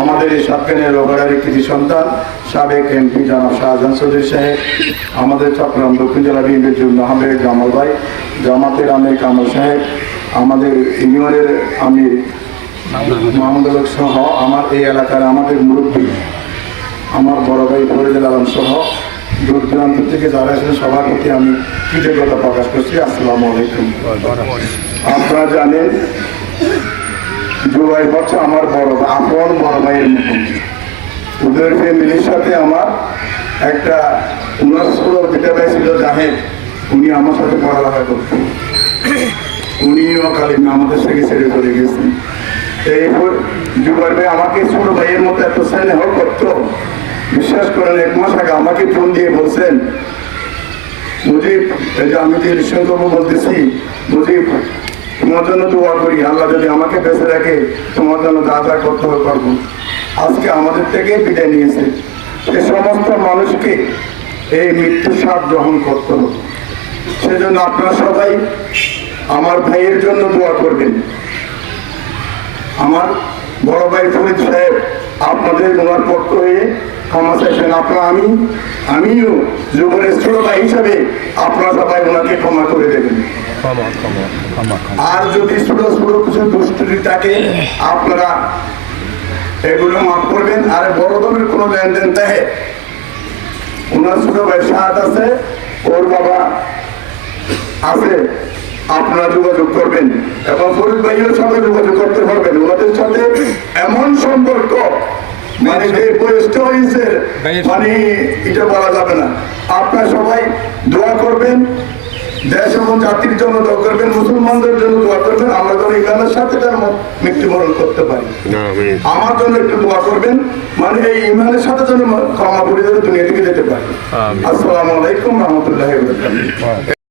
আমাদের এই সাতকানের রোগাড়ার কৃতি সন্তান, সাবেক এমপি জনাব শাহজাহান চৌধুরী সাহেব, আমাদের চট্টগ্রাম দক্ষিণ জেলা বিএনপির জন্য আহমেদ জামাল ভাই, জামাতের আমির কামাল সাহেব, আমাদের ইউনিয়নের আমির আলক সহ আমার এই এলাকার আমাদের মুরব্বী, আমার বড় ভাই ফরিদুল আলম সহ দূর দূরান্ত থেকে যারা এসেছেন, সবার প্রতি আমি কৃতজ্ঞতা প্রকাশ করছি। আসসালামু আলাইকুম। আপনারা জানেন জুবাই হচ্ছে আমার বড় আপন বড় ভাইয়ের মতো। ওদের ফ্যামিলির সাথে আমার একটা উনার যেটা ভাই ছিল জাহেদ, উনি আমার সাথে পড়ালেখা করতেন। উনিও খালি আমাদের থেকে ছেড়ে চলে গেছেন। এই জুবাই ভাই আমাকে ছোট ভাইয়ের মতো এত স্নেহ করতো। বিশ্বাস করেন, এক মাস আগে আমাকে ফোন দিয়ে বলছেন, মুজিব, এই যে আমি যে রিসেন্ট বলতেছি, মুজিব তোমার জন্য দোয়া করি। আল্লাহ যদি আমাকে বেঁচে রাখে, তোমার জন্য যা যা করতে হবে পারব। আজকে আমাদের থেকে বিদায় নিয়েছে। সে সমস্ত মানুষকে এই মৃত্যু সাপ গ্রহণ করতে হবে। সেজন্য আপনার সবাই আমার ভাইয়ের জন্য দোয়া করবেন। আমার বড় ভাই ফরিদ সাহেব আপনাদের ওনার পক্ষ হয়ে ক্ষমা চাইছেন আপনারা আমি আমিও ছোট ভাই হিসাবে আপনারা সবাই ওনাকে ক্ষমা করে দেবেন। আর যদি ছোট ছোট কিছু দুষ্টুটি থাকে আপনারা এগুলো মাফ করবেন। আর বড় ধরনের কোনো লেনদেন থাকে ওনার ছোট ভাই সাহায্য আছে ওর বাবা আছে আপনারা যোগাযোগ করবেন এবং ফরিদ ভাইয়ের সাথে যোগাযোগ করতে পারবেন। ওনাদের সাথে এমন সম্পর্ক মানে বয়সটা হয়েছে। মানে এটা বলা যাবে না। আপনারা সবাই দোয়া করবেন। দেশ এবং জাতির জন্য দোয়া করবেন। মুসলমানদের জন্য দোয়া করবেন। আমরা যেন ইমানের সাথে যেন মৃত্যুবরণ করতে পারি। আমার জন্য একটু দোয়া করবেন। মানে এই ইমানের সাথে যেন ক্ষমা করে যেন দুনিয়া থেকে যেতে পারি। আসসালামু আলাইকুম রহমতুল্লাহ